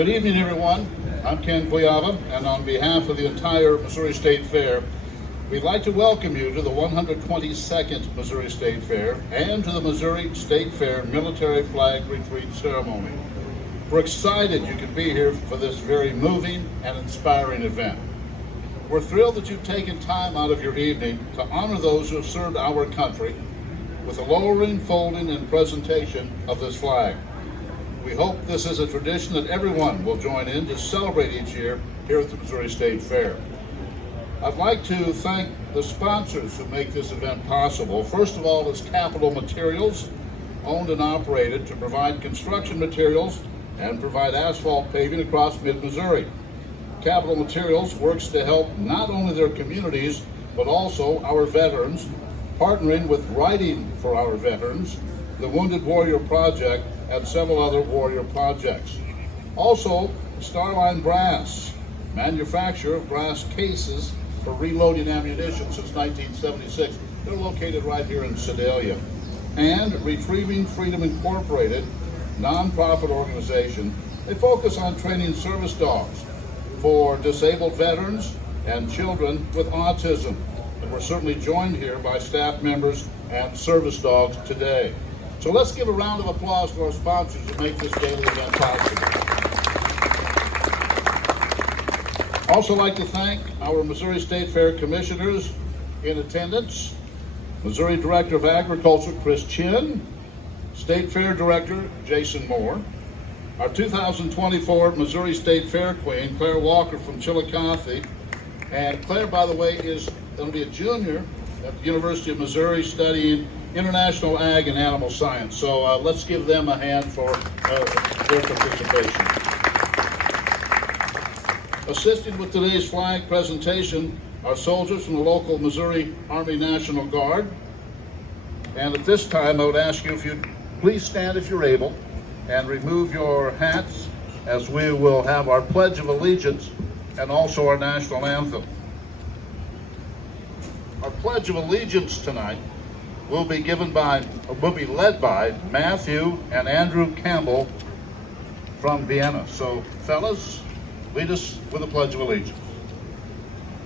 Good evening, everyone. I'm Ken Guayaba, and on behalf of the entire Missouri State Fair, we'd like to welcome you to the 122nd Missouri State Fair and to the Missouri State Fair Military Flag Retreat Ceremony. We're excited you can be here for this very moving and inspiring event. We're thrilled that you've taken time out of your evening to honor those who have served our country with the lowering, folding, and presentation of this flag. We hope this is a tradition that everyone will join in to celebrate each year here at the Missouri State Fair. I'd like to thank the sponsors who make this event possible. First of all is Capital Materials, owned and operated to provide construction materials and provide asphalt paving across mid-Missouri. Capital Materials works to help not only their communities, but also our veterans, partnering with Writing for Our Veterans, the Wounded Warrior Project, and several other warrior projects. Also, Starline Brass, manufacturer of brass cases for reloading ammunition since 1976. They're located right here in Sedalia. And Retrieving Freedom Incorporated, nonprofit organization. They focus on training service dogs for disabled veterans and children with autism. And we're certainly joined here by staff members and service dogs today. So let's give a round of applause to our sponsors who make this daily event possible. Also like to thank our Missouri State Fair commissioners in attendance, Missouri Director of Agriculture, Chris Chin, State Fair Director, Jason Moore, our 2024 Missouri State Fair Queen, Claire Walker from Chillicothe. And Claire, by the way, is going to be a junior at the University of Missouri studying International Ag and Animal Science. So let's give them a hand for their participation. Assisting with today's flag presentation are soldiers from the local Missouri Army National Guard. And at this time, I would ask you if you'd please stand if you're able and remove your hats as we will have our Pledge of Allegiance and also our national anthem. Our Pledge of Allegiance tonight will be led by Matthew and Andrew Campbell from Vienna. So, fellas, lead us with a Pledge of Allegiance.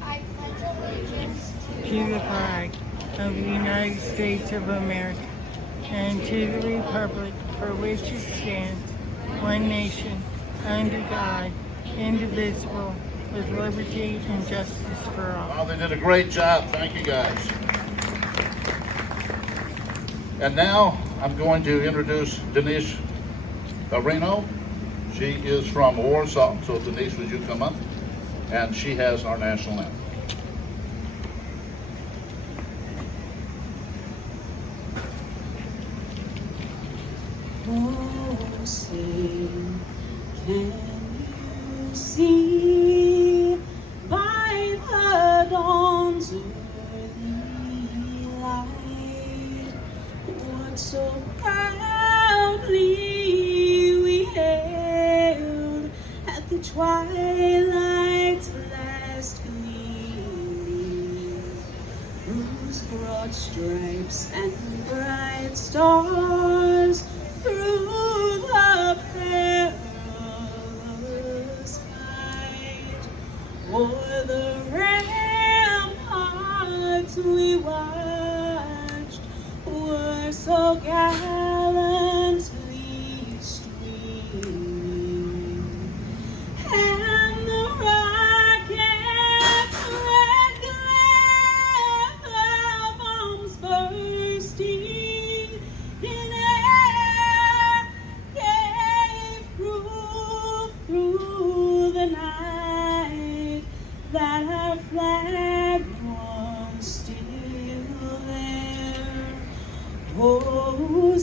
I pledge allegiance to the flag of the United States of America and to the republic for which it stands, one nation, under God, indivisible, with liberty and justice for all. Wow, they did a great job. Thank you, guys. And now I'm going to introduce Denise Reno. She is from Warsaw. So Denise, would you come up? And she has our national anthem. Oh, say, can you see by the dawn's early light what so proudly we hailed at the twilight's last gleaming, whose broad stripes and bright stars through the perilous fight o'er the ramparts we watched were so gallantly streaming, and the rocket's red glare bombs bursting in air gave proof through the night that our flag was still there. Oh,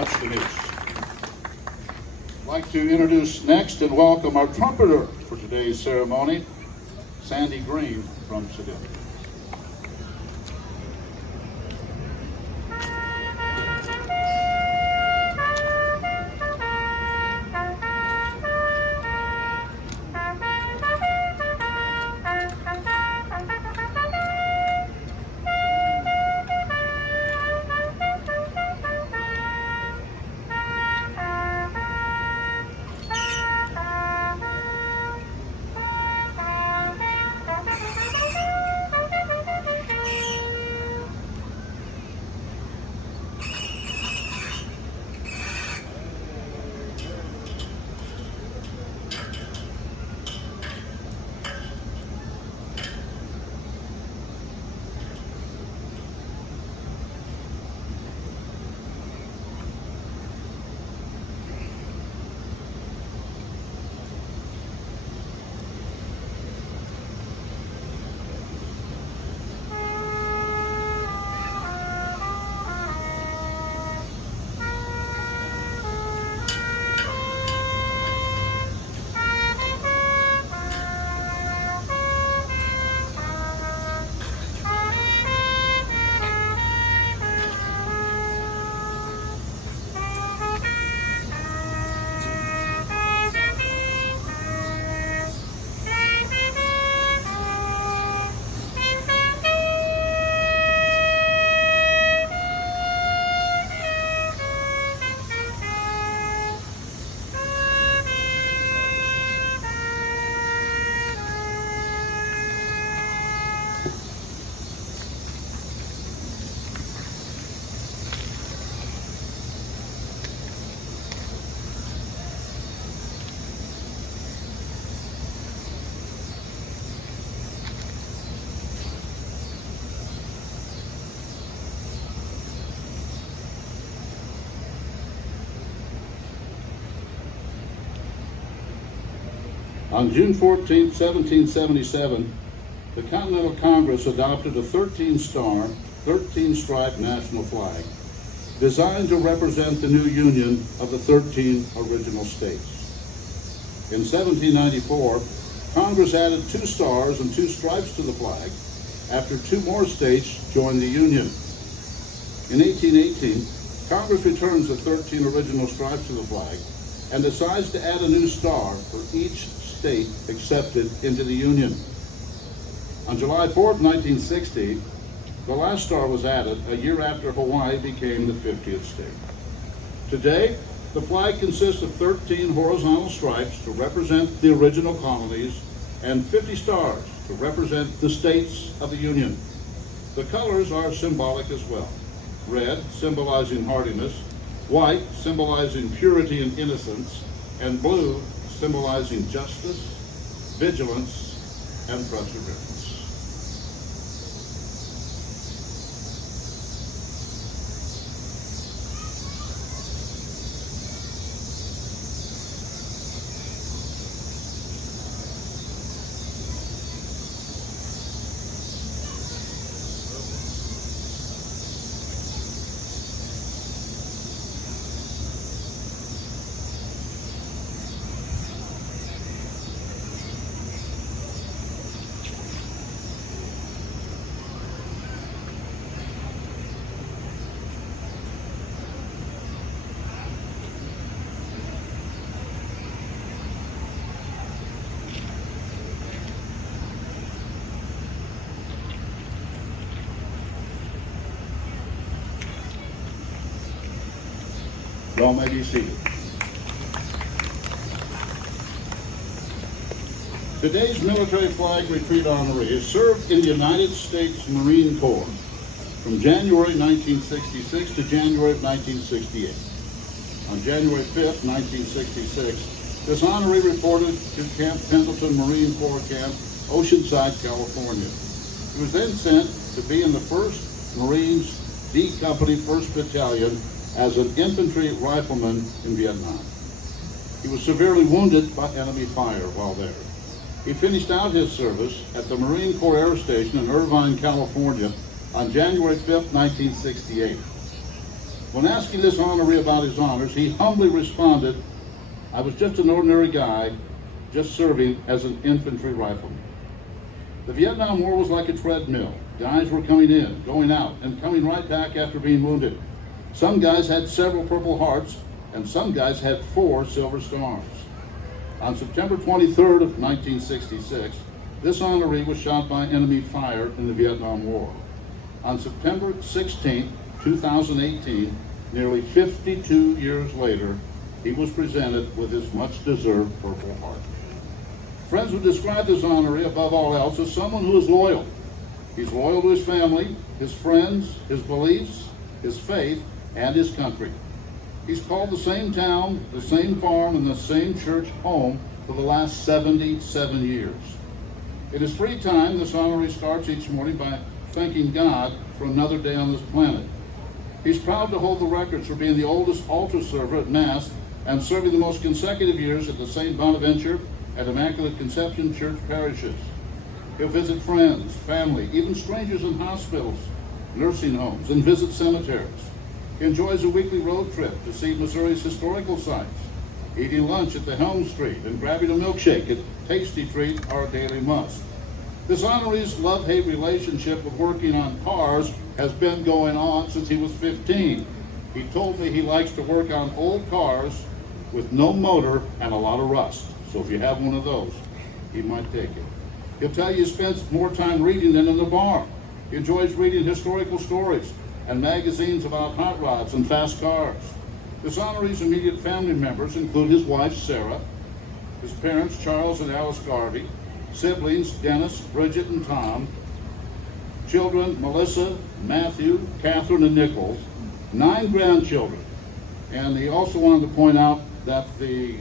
much, Denise. I'd like to introduce next and welcome our trumpeter for today's ceremony, Sandy Green from Sedalia. On June 14, 1777, the Continental Congress adopted a 13-star, 13-stripe national flag designed to represent the new union of the 13 original states. In 1794, Congress added 2 stars and 2 stripes to the flag after 2 more states joined the union. In 1818, Congress returns the 13 original stripes to the flag and decides to add a new star for each state accepted into the Union. On July 4, 1960, the last star was added a year after Hawaii became the 50th state. Today, the flag consists of 13 horizontal stripes to represent the original colonies and 50 stars to represent the states of the Union. The colors are symbolic as well. Red, symbolizing hardiness, white, symbolizing purity and innocence, and blue, symbolizing justice, vigilance, and perseverance. Y'all may be seated. Today's military flag retreat honoree served in the United States Marine Corps from January 1966 to January of 1968. On January 5th, 1966, this honoree reported to Camp Pendleton Marine Corps Camp, Oceanside, California. He was then sent to be in the 1st Marines D Company 1st Battalion as an infantry rifleman in Vietnam. He was severely wounded by enemy fire while there. He finished out his service at the Marine Corps Air Station in Irvine, California on January 5, 1968. When asking this honoree about his honors, he humbly responded, "I was just an ordinary guy, just serving as an infantry rifleman." The Vietnam War was like a treadmill. Guys were coming in, going out, and coming right back after being wounded. Some guys had several Purple Hearts, and some guys had 4 Silver Stars. On September 23rd of 1966, this honoree was shot by enemy fire in the Vietnam War. On September 16, 2018, nearly 52 years later, he was presented with his much-deserved Purple Heart. Friends would describe this honoree, above all else, as someone who is loyal. He's loyal to his family, his friends, his beliefs, his faith, and his country. He's called the same town, the same farm, and the same church home for the last 77 years. In his free time, this honoree starts each morning by thanking God for another day on this planet. He's proud to hold the records for being the oldest altar server at Mass and serving the most consecutive years at the St. Bonaventure and Immaculate Conception Church parishes. He'll visit friends, family, even strangers in hospitals, nursing homes, and visit cemeteries. He enjoys a weekly road trip to see Missouri's historical sites. Eating lunch at the Helm Street and grabbing a milkshake at Tasty Treat are a daily must. This honoree's love-hate relationship with working on cars has been going on since he was 15. He told me he likes to work on old cars with no motor and a lot of rust. So if you have one of those, he might take it. He'll tell you he spends more time reading than in the bar. He enjoys reading historical stories and magazines about hot rods and fast cars. This honoree's immediate family members include his wife, Sarah, his parents, Charles and Alice Garvey, siblings, Dennis, Bridget, and Tom, children, Melissa, Matthew, Catherine, and Nichols, 9 grandchildren. And he also wanted to point out that the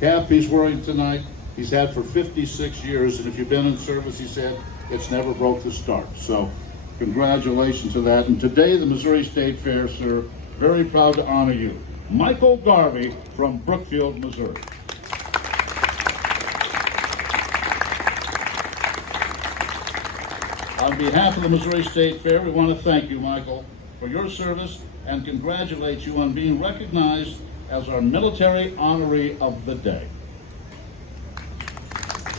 cap he's wearing tonight, he's had for 56 years, and if you've been in service, he said, it's never broke the start. So congratulations to that. And today, the Missouri State Fair, sir, very proud to honor you. Michael Garvey from Brookfield, Missouri. On behalf of the Missouri State Fair, we want to thank you, Michael, for your service and congratulate you on being recognized as our military honoree of the day.